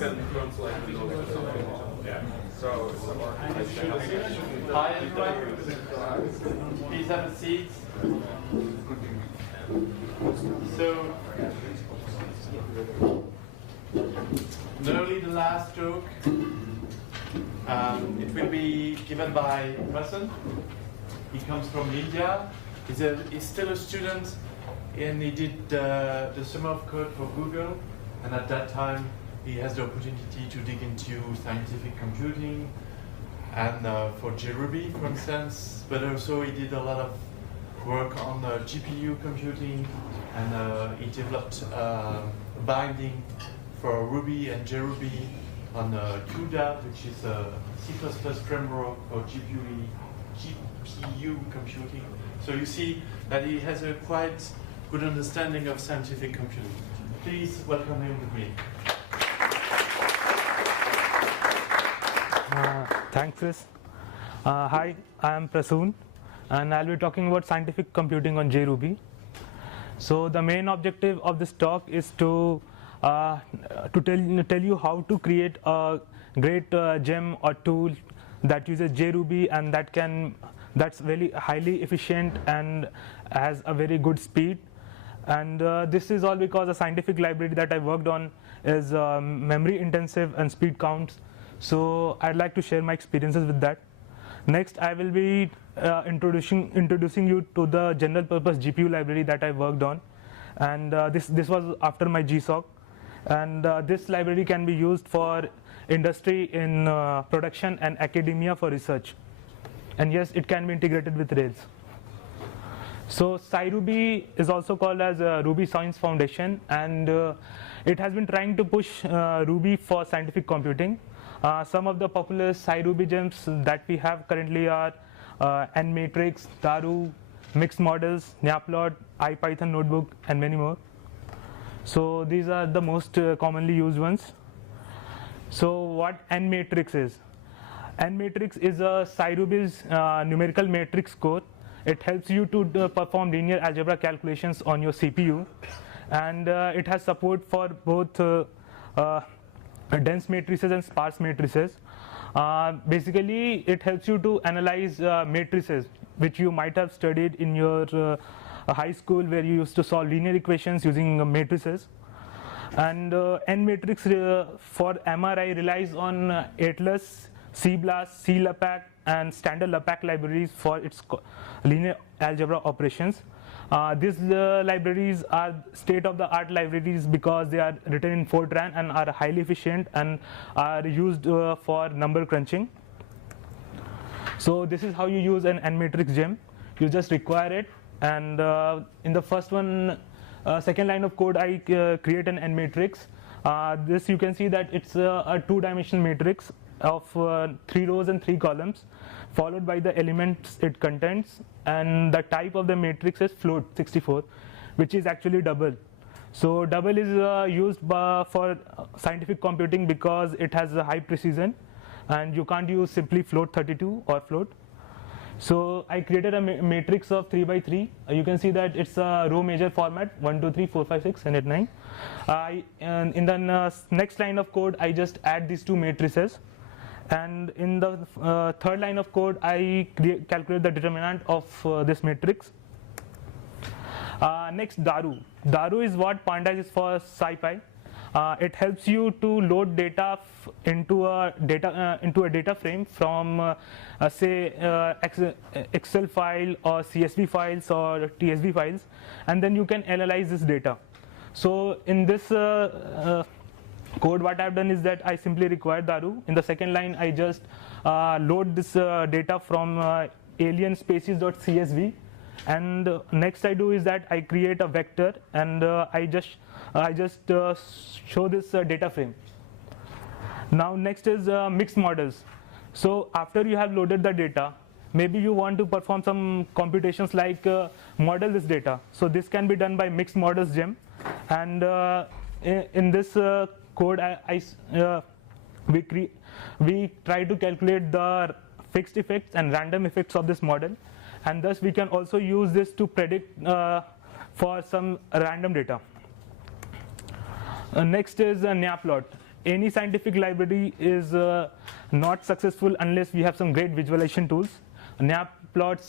can translate the knowledge. Yeah. So hi everyone. Please have a seat. So, not only the last talk, it will be given by a person. He comes from India. He's still a student, and he did the summer of code for Google. And at that time, he has the opportunity to dig into scientific computing and for JRuby, for instance. But also, he did a lot of work on GPU computing, and he developed binding for Ruby and JRuby on CUDA, which is a C++ framework for GPU computing. So you see that he has a quite good understanding of scientific computing. Please welcome him with me. Thanks, Chris. Hi, I am Prasoon, and I'll be talking about scientific computing on JRuby. So the main objective of this talk is to tell you how to create a great gem or tool that uses JRuby and that's very highly efficient and has a very good speed. And this is all because the scientific library that I worked on is memory intensive and speed counts. So I'd like to share my experiences with that. Next, I will be introducing you to the general purpose GPU library that I worked on, and this was after my GSOC. And this library can be used for industry in production and academia for research. And yes, it can be integrated with Rails. So JRuby is also called as Ruby Science Foundation, and it has been trying to push Ruby for scientific computing. Some of the popular JRuby gems that we have currently are NMatrix, Daru, Mixed Models, Nyaplot, IPython Notebook, and many more. So these are the most commonly used ones. So what NMatrix is? NMatrix is a JRuby's numerical matrix core. It helps you to perform linear algebra calculations on your CPU, and it has support for both dense matrices and sparse matrices. Basically, it helps you to analyze matrices, which you might have studied in your high school, where you used to solve linear equations using matrices. And NMatrix for MRI relies on Atlas, CBLAS, CLAPACK, and standard LAPACK libraries for its linear algebra operations. These libraries are state-of-the-art libraries because they are written in Fortran and are highly efficient and are used for number crunching. So this is how you use an NMatrix gem. You just require it, and in the first one, second line of code, I create an NMatrix. This you can see that it's a two-dimensional matrix of 3 rows and 3 columns, followed by the elements it contains, and the type of the matrix is float 64, which is actually double. So double is used for scientific computing because it has a high precision, and you can't use simply float 32 or float. So I created a matrix of 3 by 3. You can see that it's a row measure format, 1 2 3 4 5 6 7 8 9. In the next line of code, I just add these two matrices. And in the third line of code, I calculate the determinant of this matrix. Next, Daru. Daru is what Pandas is for SciPy. It helps you to load data into a data frame from say Excel file or CSV files or TSV files, and then you can analyze this data. So in this code, what I've done is that I simply require Daru. In the second line, I just load this data from alien species.csv, and next I do is that I create a vector, and I just show this data frame. Now next is mixed models. So after you have loaded the data, maybe you want to perform some computations like model this data. So this can be done by mixed models gem, and in this code we try to calculate the fixed effects and random effects of this model, and thus we can also use this to predict for some random data. Next is Nyaplot. any scientific library is not successful unless we have some great visualization tools. Napplot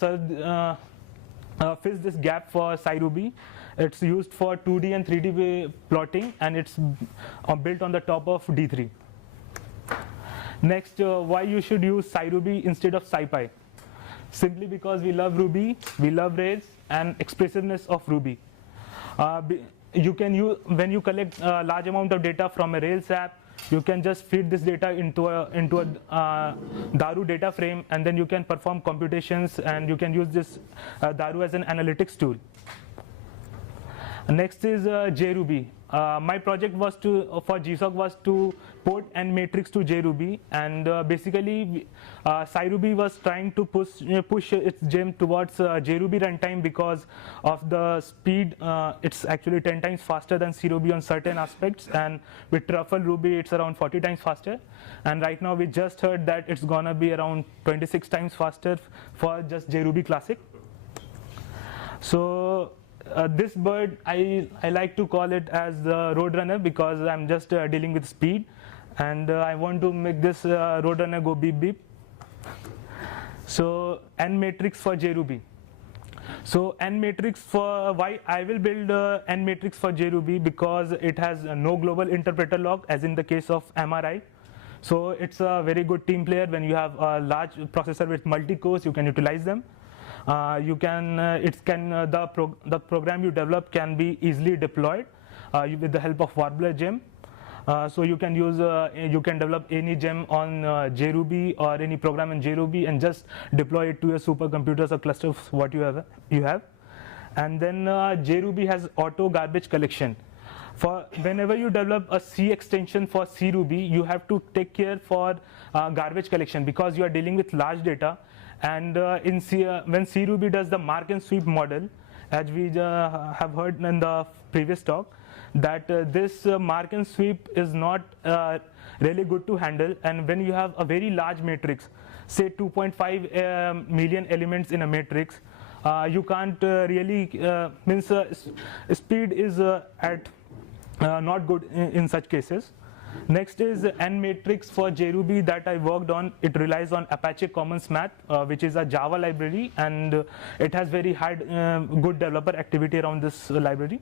fills this gap for JRuby. It's used for 2D and 3D plotting, and it's built on the top of D3. Next, why you should use JRuby instead of SciPy? Simply because we love Ruby, we love Rails, and expressiveness of Ruby. You can use, when you collect a large amount of data from a Rails app, you can just feed this data into a Daru data frame, and then you can perform computations, and you can use this Daru as an analytics tool. Next is JRuby. My project was for GSOC was to port NMatrix to JRuby, and basically JRuby was trying to push its gem towards JRuby runtime because of the speed. It's actually 10 times faster than CRuby on certain aspects, and with Truffle Ruby it's around 40 times faster. And right now we just heard that it's gonna be around 26 times faster for just JRuby Classic. So this bird, I like to call it as the Roadrunner because I'm just dealing with speed, and I want to make this Roadrunner go beep beep. So NMatrix for JRuby. So NMatrix for why I will build NMatrix for JRuby, because it has no global interpreter lock as in the case of MRI. So it's a very good team player. When you have a large processor with multi-cores, you can utilize them. The program you develop can be easily deployed with the help of Warbler gem. So you can use you can develop any gem on JRuby or any program in JRuby and just deploy it to your supercomputers or clusters what you have. And then JRuby has auto garbage collection. For whenever you develop a C extension for CRuby, you have to take care for garbage collection because you are dealing with large data. And when CRuby does the mark and sweep model, as we have heard in the previous talk, that this mark and sweep is not really good to handle. And when you have a very large matrix, say 2.5 million elements in a matrix, you can't really speed is at not good in such cases. Next is NMatrix for JRuby that I worked on. It relies on Apache Commons Math, which is a Java library, and it has very high good developer activity around this library.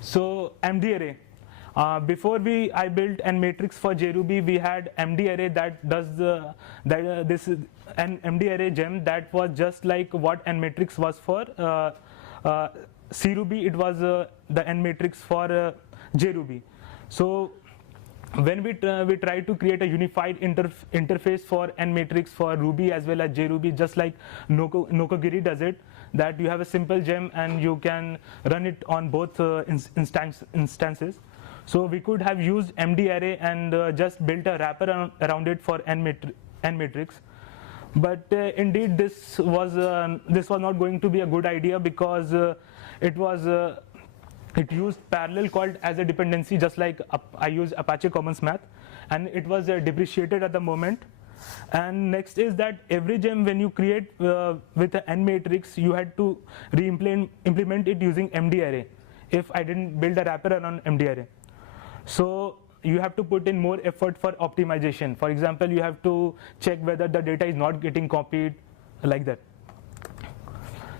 So MD array. Before I built NMatrix for JRuby, we had MD array that does this is an MD array gem that was just like what NMatrix was for CRuby. It was the NMatrix for JRuby. So when we try to create a unified interface for NMatrix for Ruby as well as JRuby, just like Nokogiri does it, that you have a simple gem and you can run it on both instances. So we could have used MD array and just built a wrapper around it for NMatrix. But indeed, this was not going to be a good idea because it used parallel called as a dependency, just like I use Apache Commons Math, and it was depreciated at the moment. And next is that every gem when you create with an NMatrix, you had to implement it using MD array if I didn't build a wrapper around MD array. So you have to put in more effort for optimization. For example, you have to check whether the data is not getting copied, like that.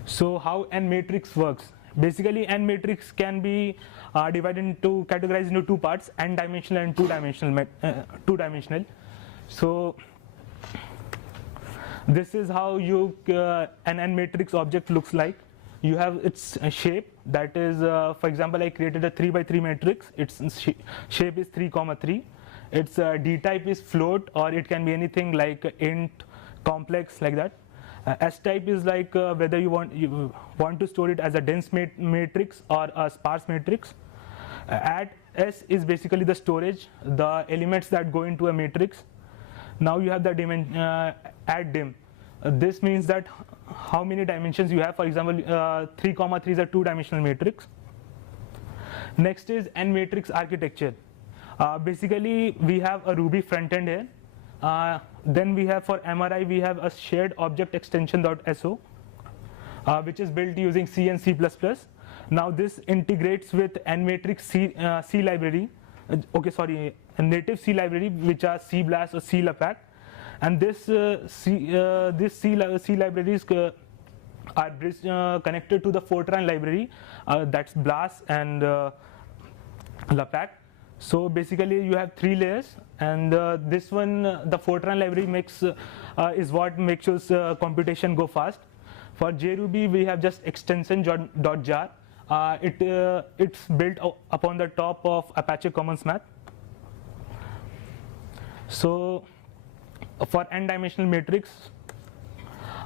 So how NMatrix works? Basically, NMatrix can be categorized into two parts: n-dimensional and two-dimensional. So this is how an NMatrix object looks like. You have its shape. That is, for example, I created a 3x3 matrix. Its shape is 3,3. Its D type is float, or it can be anything like int, complex, like that. S type is like whether you want to store it as a dense matrix or a sparse matrix. At S is basically the storage, the elements that go into a matrix. Now you have the add dim. This means that how many dimensions you have. For example, 3,3 is a two-dimensional matrix. Next is NMatrix architecture. Basically, we have a Ruby front end here. Then we have for MRI, we have a shared object extension.so, which is built using C and C++. Now this integrates with NMatrix C library. a native C library, which are CBLAS or CLAPACK, and this C libraries are connected to the Fortran library, that's BLAS and LAPACK. So basically you have 3 layers, and this one, the Fortran library is what makes your computation go fast. For JRuby, we have just extension.jar. It's built upon the top of Apache Commons Math. So for n-dimensional matrix,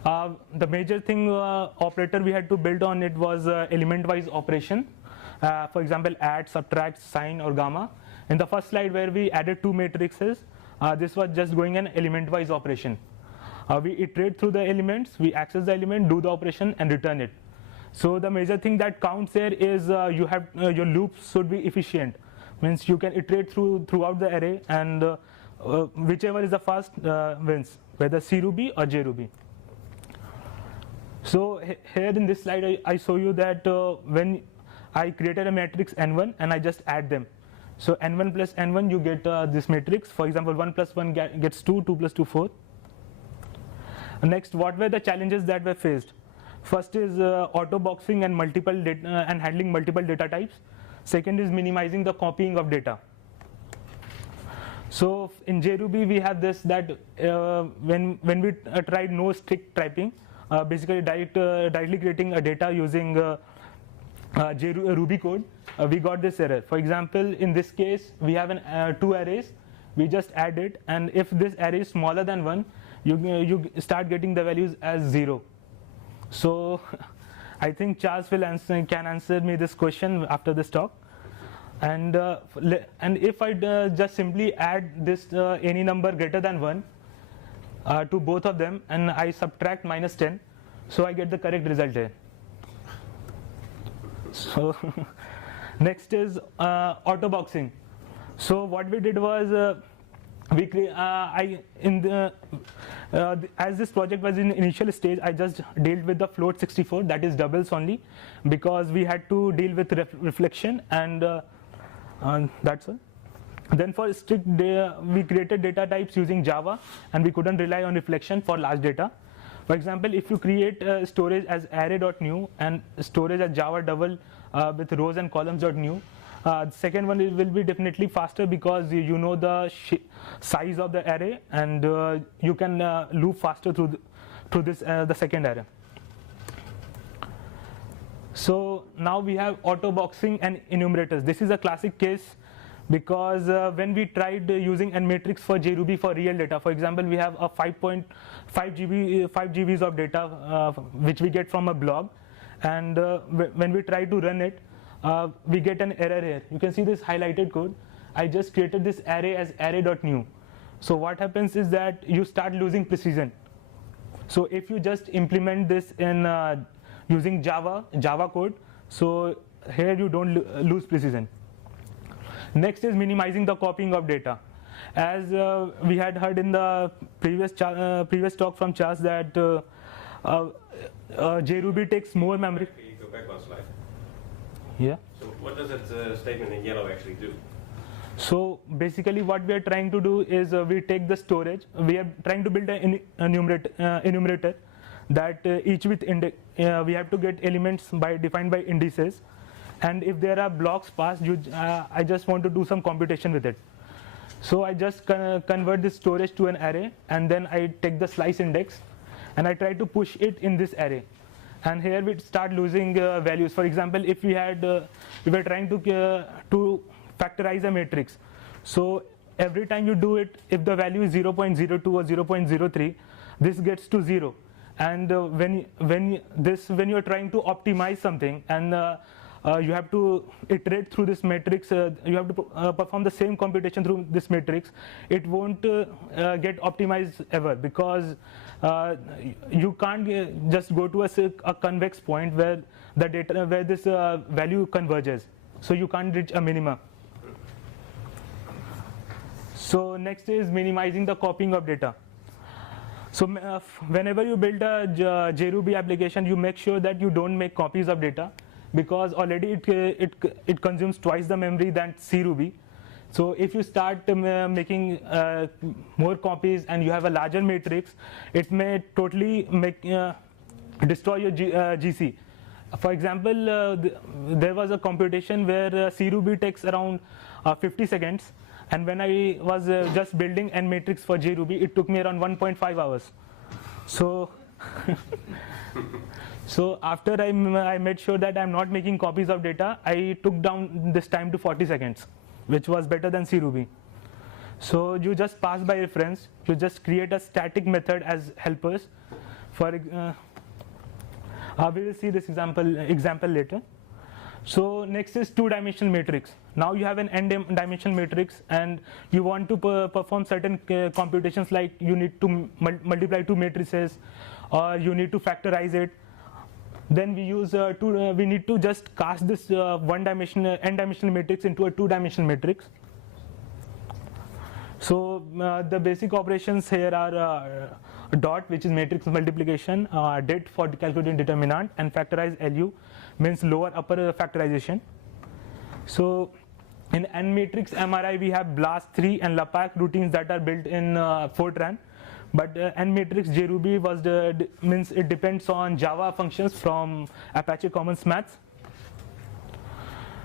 the major thing operator we had to build on it was element-wise operation. For example, add, subtract, sine, or gamma. In the first slide where we added 2 matrices, this was just going an element-wise operation. We iterate through the elements, we access the element, do the operation, and return it. So the major thing that counts here is your loops should be efficient. Means you can iterate throughout the array, and whichever is the first wins, whether CRuby or JRuby. So here in this slide, I show you that when I created a matrix n1 and I just add them. So n1 plus n1, you get this matrix. For example, 1 plus 1 gets 2, 2 plus 2, 4. Next, what were the challenges that were faced? First is auto boxing and handling multiple data types. Second is minimizing the copying of data. So in JRuby, we have this that when we tried no strict typing, basically directly creating a data using JRuby code, we got this error. For example, in this case, we have 2 arrays. We just add it, and if this array is smaller than 1, you start getting the values as 0. So I think Charles can answer me this question after this talk. And if I just simply add this any number greater than 1 to both of them, and I subtract -10, so I get the correct result here. So next is auto boxing. So what we did was as this project was in initial stage, I just dealt with the float 64, that is doubles only, because we had to deal with reflection, and that's all. Then for strict we created data types using Java, and we couldn't rely on reflection for large data. For example, if you create storage as array.new and storage as Java double with rows and columns.new, the second one will be definitely faster, because you know the size of the array, and you can loop faster through this the second array. So now we have auto boxing and enumerators. This is a classic case, because when we tried using n matrix for JRuby for real data, for example, we have a 5 GBs of data which we get from a blog, and when we try to run it, we get an error here. You can see this highlighted code. I just created this array as array.new. So what happens is that you start losing precision. So if you just implement this in using Java code, so here you don't lose precision. Next is minimizing the copying of data. As we had heard in the previous talk from Charles that JRuby takes more memory. Can you go back one slide? Yeah. So what does that statement in yellow actually do? So basically what we are trying to do is we take the storage. We are trying to build an enumerator that each with index. We have to get elements defined by indices. And if there are blocks passed, I just want to do some computation with it. So I just convert this storage to an array, and then I take the slice index, and I try to push it in this array. And here we start losing values. For example, if we were trying to factorize a matrix. So every time you do it, if the value is 0.02 or 0.03, this gets to 0. And when you are trying to optimize something, and you have to iterate through this matrix, you have to perform the same computation through this matrix, it won't get optimized ever, because you can't just go to a convex point where this value converges. So you can't reach a minima. So next is minimizing the copying of data. So whenever you build a JRuby application, you make sure that you don't make copies of data, because already it consumes twice the memory than CRuby. So if you start making more copies and you have a larger matrix, it may totally destroy your GC. For example, there was a computation where JRuby takes around 50 seconds, and when I was just building n matrix for JRuby, it took me around 1.5 hours. So so after I made sure that I'm not making copies of data, I took down this time to 40 seconds, which was better than JRuby. So you just pass by reference, you just create a static method as helpers. For we will see this example later. So next is two-dimensional matrix. Now you have an n-dimensional matrix and you want to perform certain computations, like you need to multiply two matrices, or you need to factorize it. Then we use we need to just cast this n-dimensional matrix into a two-dimensional matrix. So the basic operations here are dot, which is matrix multiplication, det for calculating determinant, and factorize LU means lower upper factorization. So in n matrix MRI we have BLAST3 and LAPACK routines that are built in Fortran, but n matrix JRuby means it depends on Java functions from Apache Commons Maths.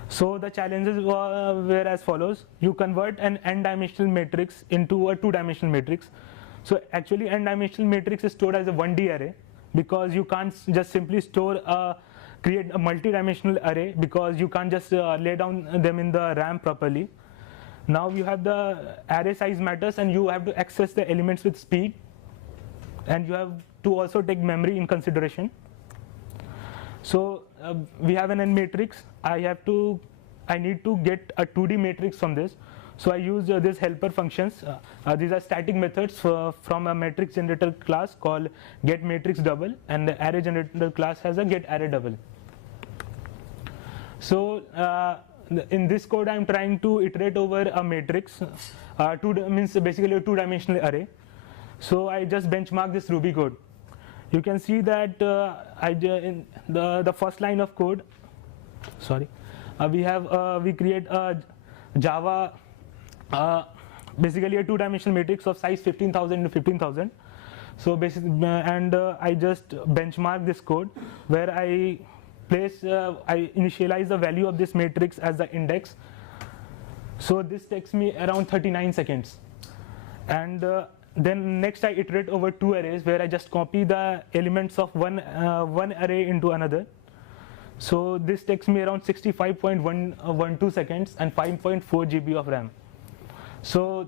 So the challenges were as follows: you convert an n-dimensional matrix into a two-dimensional matrix. So actually n-dimensional matrix is stored as a 1D array, because you can't just simply create a multi-dimensional array, because you can't just lay down them in the RAM properly. Now you have the array size matters, and you have to access the elements with speed, and you have to also take memory in consideration. So we have an n matrix. I need to get a 2D matrix from this. So I use these helper functions. These are static methods from a matrix generator class called getMatrixDouble, and the array generator class has a getArrayDouble. So in this code, I'm trying to iterate over a matrix. Means basically a two-dimensional array. So I just benchmark this Ruby code. You can see that in the first line of code, we create a Java, basically a two-dimensional matrix of size 15,000 into 15,000. So basically, and I just benchmark this code where I initialize the value of this matrix as the index. So this takes me around 39 seconds, and then next I iterate over two arrays where I just copy the elements of one array into another. So this takes me around 65.12 seconds and 5.4 GB of RAM. So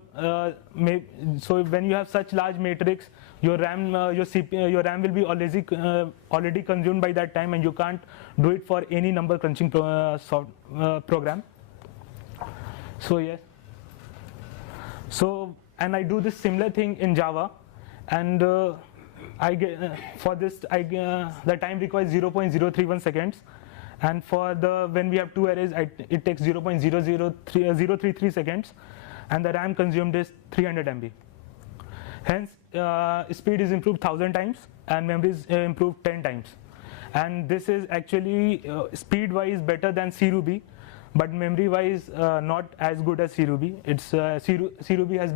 when you have such large matrix, your RAM will be already consumed by that time, and you can't do it for any number crunching program. So yes. So and I do this similar thing in Java, and I get for this the time requires 0.031 seconds, and for when we have two arrays, it takes 0.033 seconds, and the RAM consumed is 300 MB. Hence, speed is improved 1,000 times and memory is improved 10 times. And this is actually speed-wise better than JRuby, but memory-wise not as good as JRuby. It's JRuby has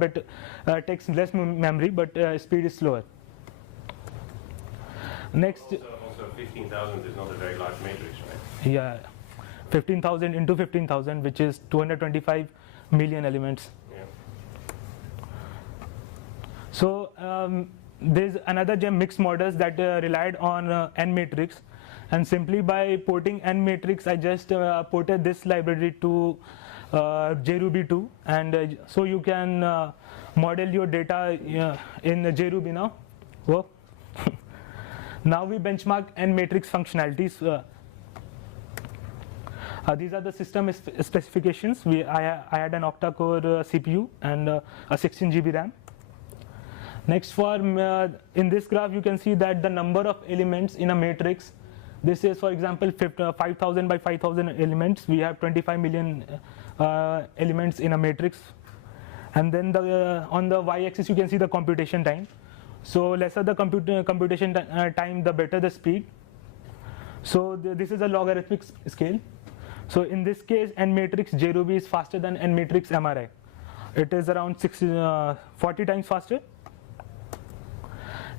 takes less memory, but speed is slower. Next. Also 15,000 is not a very large matrix, right? Yeah, 15,000 into 15,000, which is 225 million elements. Yeah. So there's another gem, mixed models, that relied on n matrix, and simply by porting n matrix, I just ported this library to JRuby 2, and so you can model your data in JRuby now. Whoa. Now we benchmark n matrix functionalities. These are the system specifications. I had an octa-core CPU and a 16 GB RAM. Next, in this graph, you can see that the number of elements in a matrix. This is, for example, 5,000 by 5,000 elements. We have 25 million elements in a matrix. And then on the y-axis, you can see the computation time. So lesser the computation time, the better the speed. So this is a logarithmic scale. So in this case, n matrix JRuby is faster than n matrix MRI. it is around 40 times faster.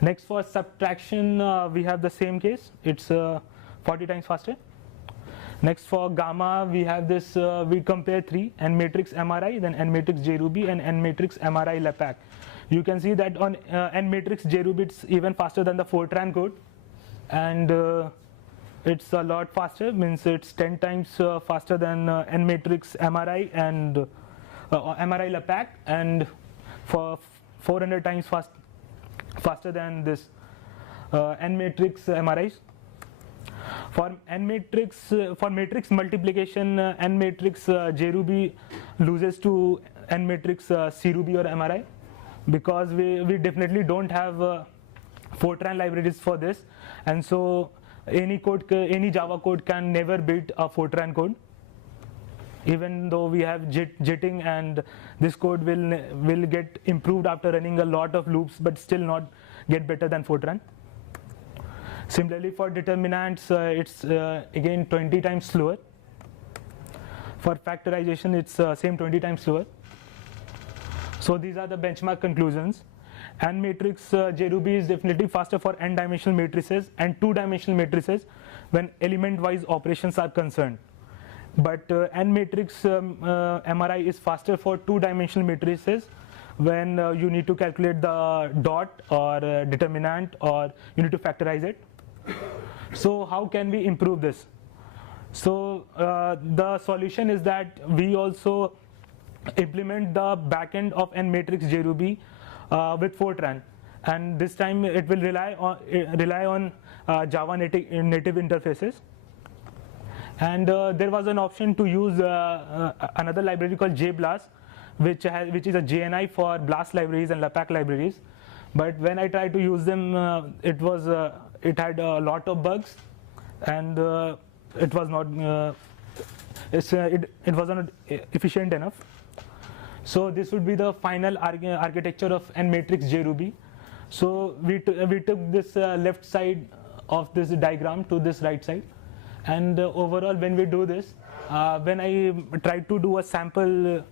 Next, for subtraction, we have the same case. It's 40 times faster. Next, for gamma, we have this, we compare 3, N matrix MRI, then N matrix JRuby, and N matrix MRI LAPACK. You can see that on N matrix JRuby, it's even faster than the Fortran code. And it's a lot faster, means it's 10 times faster than N matrix MRI and MRI LAPACK, and for 400 times faster than this N matrix MRIs. For matrix multiplication, N matrix JRuby loses to N matrix CRuby or MRI, because we definitely don't have Fortran libraries for this, and so any Java code can never beat a Fortran code. Even though we have jitting, and this code will get improved after running a lot of loops, but still not get better than Fortran. Similarly, for determinants, it's again 20 times slower. For factorization, it's same 20 times slower. So these are the benchmark conclusions. N matrix JRuby is definitely faster for n-dimensional matrices and 2-dimensional matrices when element-wise operations are concerned. But N matrix MRI is faster for 2-dimensional matrices when you need to calculate the dot or determinant, or you need to factorize it. So how can we improve this? So the solution is that we also implement the backend of N matrix JRuby with Fortran, and this time it will rely on Java native interfaces. And there was an option to use another library called JBlast, which is a JNI for BLAST libraries and LAPACK libraries. But when I tried to use them, it had a lot of bugs, and it was not it wasn't efficient enough. So this would be the final architecture of N matrix JRuby. So we took this left side of this diagram to this right side, and overall, when we do this, when I tried to do a sample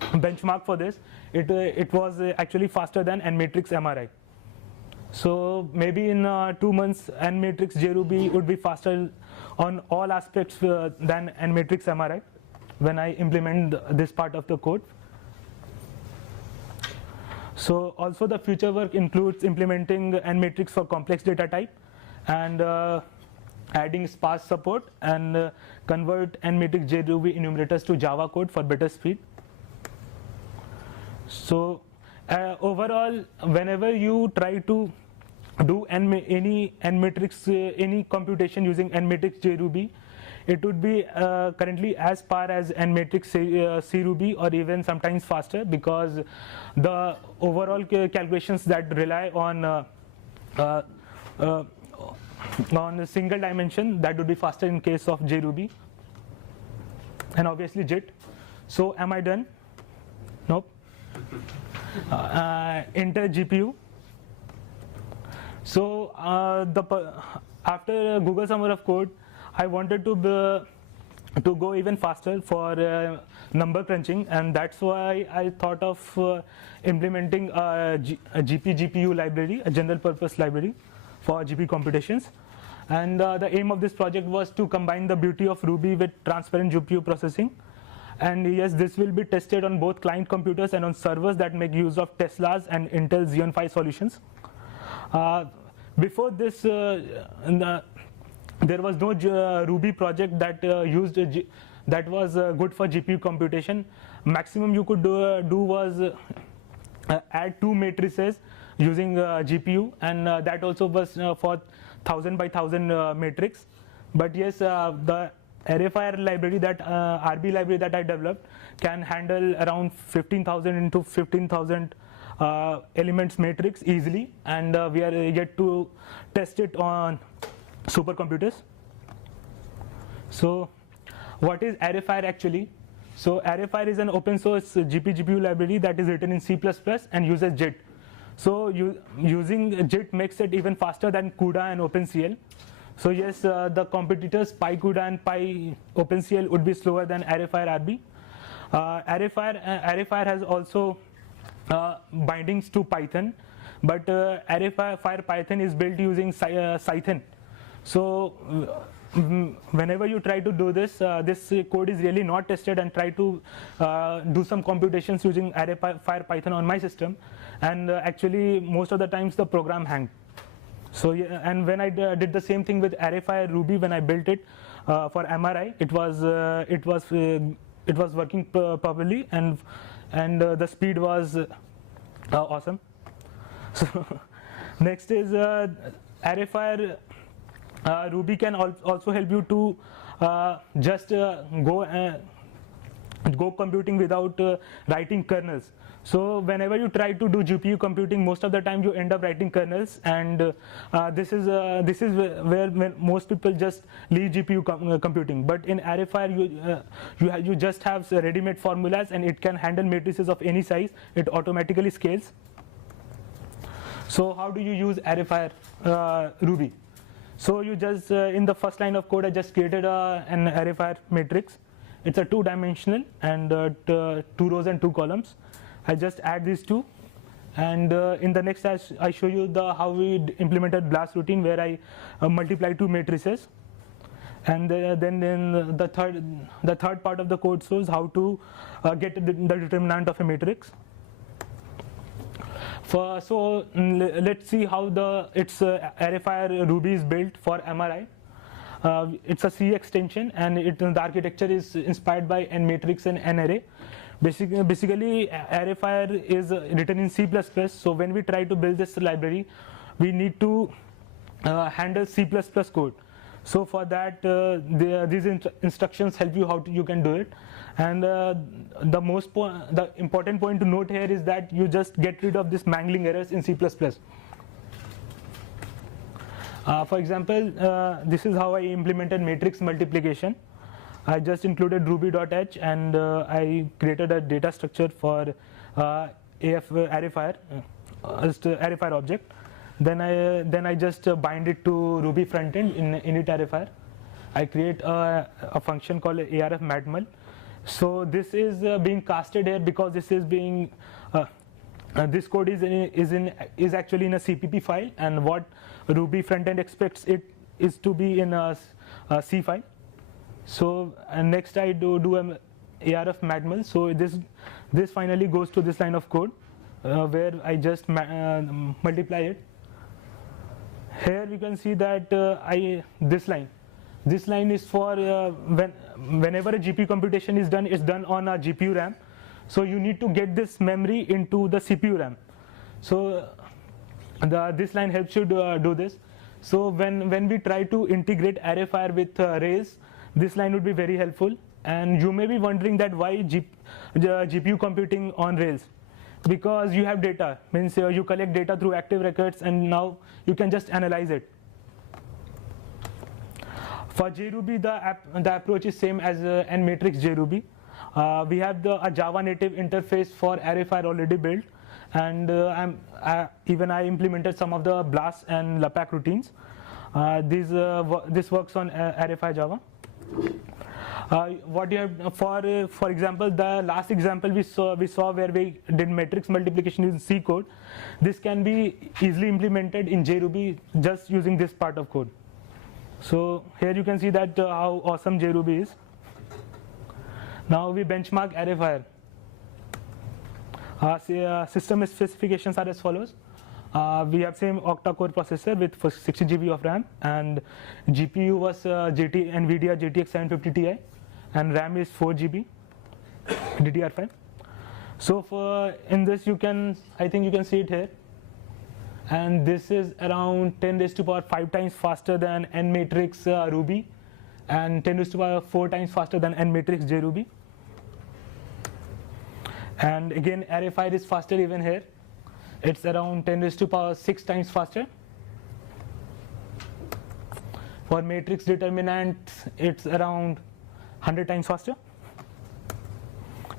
benchmark for this, it was actually faster than N matrix MRI. So maybe in 2 months, N matrix JRuby would be faster on all aspects than N matrix MRI when I implement this part of the code. So also the future work includes implementing N matrix for complex data type, and adding sparse support, and convert N matrix JRuby enumerators to Java code for better speed. So overall, whenever you try to do any N matrix, any computation using N matrix JRuby, it would be currently as far as N matrix CRuby, or even sometimes faster, because the overall calculations that rely on a single dimension, that would be faster in case of JRuby, and obviously JIT. So am I done? Nope. Enter GPU. So after Google Summer of Code, I wanted to go even faster for number crunching, and that's why I thought of implementing a GPU library, a general purpose library for GPU computations. And the aim of this project was to combine the beauty of Ruby with transparent GPU processing. And yes, this will be tested on both client computers and on servers that make use of Tesla's and Intel Xeon Phi solutions. Before this, there was no Ruby project that that was good for GPU computation. Maximum you could do was add 2 matrices using GPU, and that also was for 1000 by 1000 matrix. But yes, the ArrayFire library, that RB library that I developed, can handle around 15,000 into 15,000 elements matrix easily, and we are yet to test it on supercomputers. So what is ArrayFire actually? So ArrayFire is an open source GPU library that is written in C++ and uses JIT. So using JIT makes it even faster than CUDA and OpenCL. So yes, the competitors PyCUDA and PyOpenCL would be slower than ArrayFire RB. Arrayfire has also bindings to Python, but Arrayfire Python is built using Cython. So whenever you try to do this, this code is really not tested, and try to do some computations using Arrayfire Python on my system, and actually most of the times the program hanged. So yeah, and when I did the same thing with Arrayfire Ruby, when I built it for MRI, it was working properly, and the speed was awesome. So next is Arrayfire Ruby can also help you to just go computing without writing kernels. So whenever you try to do GPU computing, most of the time you end up writing kernels, and this is where most people just leave GPU computing. But in Arrayfire, you just have ready-made formulas, and it can handle matrices of any size. It automatically scales. So how do you use Arrayfire Ruby? So you just in the first line of code, I just created an Arrayfire matrix. It's a 2-dimensional and 2 rows and 2 columns. I just add these two, and in the next I show you how we implemented BLAST routine, where I multiply 2 matrices, and then in the third part of the code shows how to get the determinant of a matrix. So let's see how its Arrayfire Ruby is built for MRI. It's a C extension, and the architecture is inspired by nmatrix and narray. Basically, Arrayfire is written in C++. So when we try to build this library, we need to handle C++ code. So for that, these instructions help you you can do it. And the important point to note here is that you just get rid of this mangling errors in C++. For example, this is how I implemented matrix multiplication. I just included Ruby.h, and I created a data structure for Arrayfire object. Then I just bind it to Ruby frontend in init Arrayfire. I create a function called arf madmul. So this is being casted here because this is being this code is actually in a CPP file, and what Ruby frontend expects it is to be in a C file. So next I do arf madmul. So this finally goes to this line of code where I just multiply it. Here you can see that this line is for whenever a GPU computation is done, it's done on a GPU RAM. So you need to get this memory into the CPU RAM. So this line helps you do this. So when we try to integrate Arrayfire with Rails, this line would be very helpful. And you may be wondering that why GPU computing on Rails? Because you have data, means you collect data through active records, and now you can just analyze it. For JRuby, the approach is same as nmatrix JRuby. We have a Java native interface for Arrayfire already built, and I implemented some of the BLAST and LAPACK routines. This works on Arrayfire Java. What you have for example, the last example we saw where we did matrix multiplication using C code. This can be easily implemented in JRuby just using this part of code. So here you can see that how awesome JRuby is. Now we benchmark Arrayfire. System specifications are as follows. We have same octa-core processor with 60 GB of RAM, and GPU was NVIDIA GTX 750 Ti, and RAM is 4 GB DDR5. So in this I think you can see it here, and this is around 10 raised to power 5 times faster than nmatrix Ruby, and 10 raised to power 4 times faster than nmatrix JRuby. And again, Arrayfire is faster even here. It's around 10 raised to power 6 times faster. For matrix determinant, it's around 100 times faster.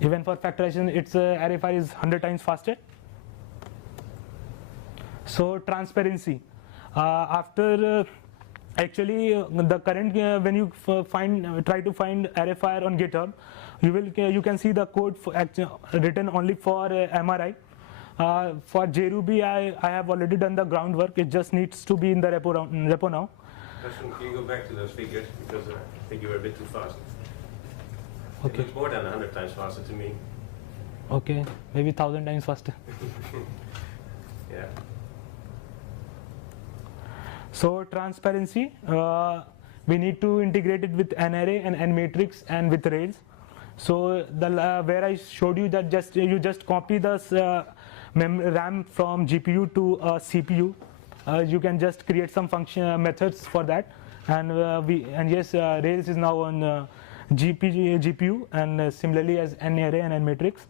Even for factorization, Arrayfire is 100 times faster. So transparency. Actually, the current when you try to find Arrayfire on GitHub, you can see the code written only for MRI. For JRuby, I have already done the groundwork. It just needs to be in the repo now. Can you go back to those figures, because I think you were a bit too fast. Okay. It looks more than 100 times faster to me. Okay, maybe 1,000 times faster. Yeah. So transparency, we need to integrate it with an array and n matrix and with Rails. So where I showed you that you just copy the RAM from GPU to CPU. You can just create some function methods for that, and yes, Rails is now on GPU and similarly as n array and n matrix.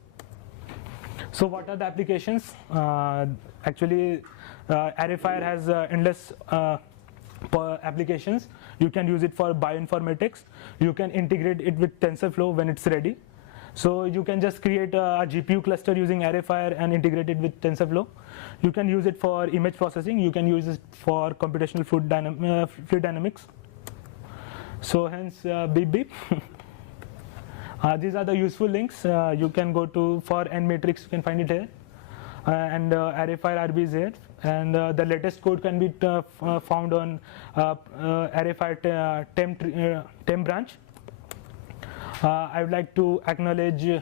So what are the applications? Actually, Arrayfire has endless applications. You can use it for bioinformatics. You can integrate it with TensorFlow when it's ready. So you can just create a GPU cluster using Arrayfire and integrate it with TensorFlow. You can use it for image processing. You can use it for computational fluid dynamics. So hence beep beep. These are the useful links. You can go to for n matrix. You can find it here, and Arrayfire RB is here. And the latest code can be found on Arrayfire temp branch. I would like to acknowledge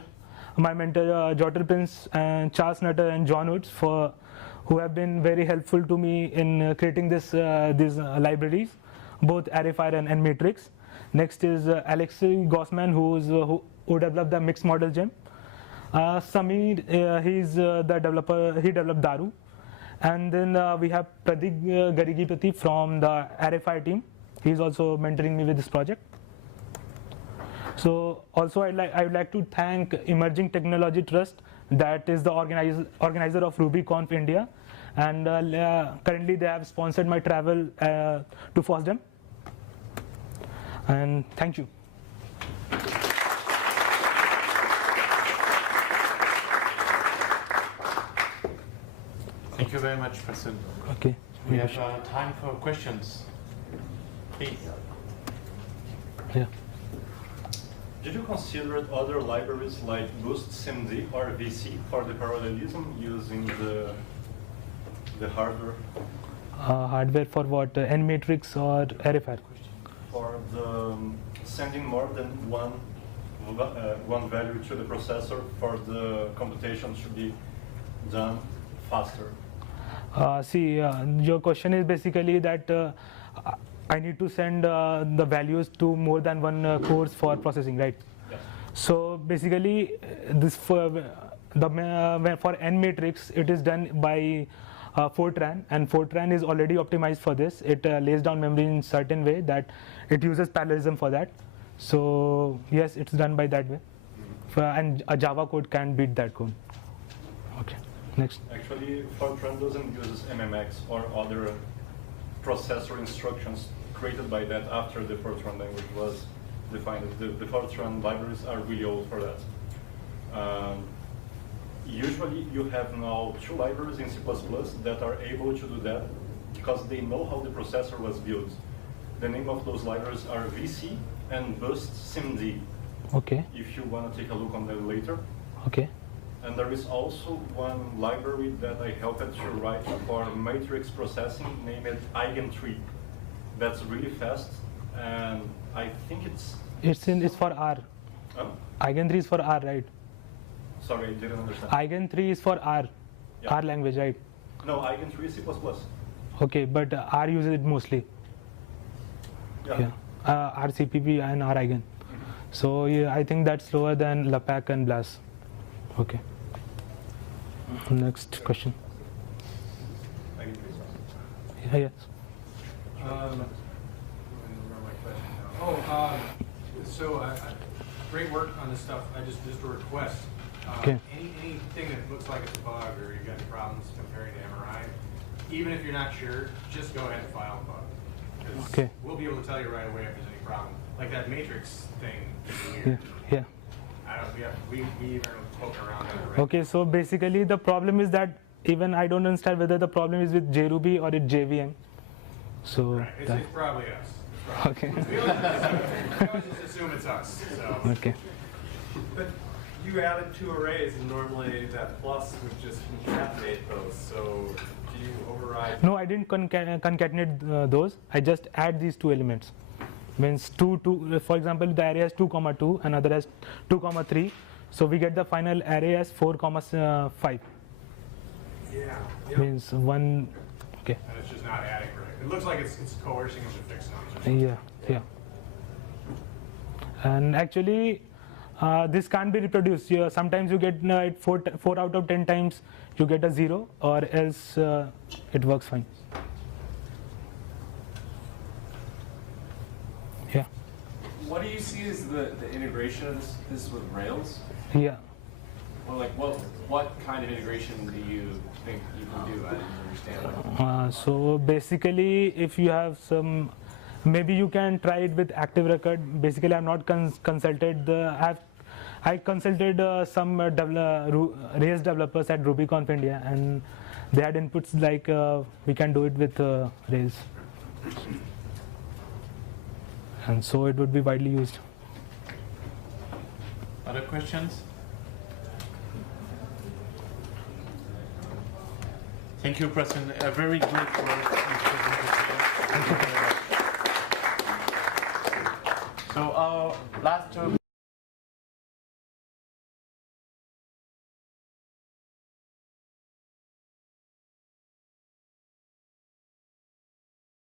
my mentor Prince and Charles Nutter and John Woods who have been very helpful to me in creating these libraries, both Arrayfire and nmatrix. Next is Alexei Gossman, who developed the mixed model gem. Sameer, he's the developer. He developed Daru. And then we have Pradeep Garigipati from the Arrayfire team. He's also mentoring me with this project. So also I would like to thank Emerging Technology Trust, that is the organizer of RubyConf India, and currently they have sponsored my travel to FOSDEM. And thank you. Thank you very much, Prasun. Okay. We have time for questions. Please. Yeah. Did you consider other libraries like BoostSIMD or VC for the parallelism using the hardware? Hardware for what? nmatrix or Arrayfire? For the sending more than one value to the processor for the computation should be done faster. Your question is basically that I need to send the values to more than one cores for processing, right? Yes. So basically, this for n matrix, it is done by Fortran, and Fortran is already optimized for this. It lays down memory in certain way that it uses parallelism for that. So yes, it's done by that way, and a Java code can beat that code. Okay, next. Actually, Fortran doesn't use MMX or other processor instructions created by that after the Fortran language was defined. The Fortran libraries are really old for that. Usually you have now two libraries in C++ that are able to do that because they know how the processor was built. The name of those libraries are VC and BoostSIMD. Okay. If you want to take a look on them later. Okay. And there is also one library that I helped to write for matrix processing named Eigen3. That's really fast, and I think it's for R. Eigen3 is for R, right? Sorry, I didn't understand. Eigen3 is for R, Yeah. R language, right? No, Eigen3 is C++. Okay, but R uses it mostly. Yeah. RCPP and R Eigen. So yeah, I think that's slower than LAPACK and BLAS. Okay. Next question. Eigen3 is fast. Yeah, yes. Great work on this stuff. Just a request. Okay. Anything that looks like it's a bug or you've got any problems comparing to MRI, even if you're not sure, just go ahead and file a bug. 'Cause Okay. we'll be able to tell you right away if there's any problem. Like that matrix thing is Yeah. weird. Yeah. We even poking around on it. Okay. So basically, the problem is that even I don't understand whether the problem is with JRuby or it's JVM. So. Right. It's probably us. Okay. We always just assume it's us. So. Okay. But you added two arrays, and normally that plus would just concatenate those. So do you override? No, I didn't concatenate those. I just add these two elements. Means 2, 2. For example, the array has 2, 2, another has 2, 3. So we get the final array as 4, 5. Yeah. Yep. Means 1. Okay. And it's just not adding right. It looks like it's coercing them to fix numbers or something. Yeah. And actually, this can't be reproduced. Sometimes you get it 4 out of 10 times you get a 0, or else it works fine. Yeah. What do you see as the integration of this with Rails? Yeah. Or like what kind of integration do you think you can do? I didn't understand. So basically, if you have some, maybe you can try it with Active Record. Basically, I've not consulted I consulted some Rails developers at RubyConf India, and they had inputs like we can do it with Rails, and so it would be widely used. Other questions? Thank you, Preston. A very great work. So our last talk.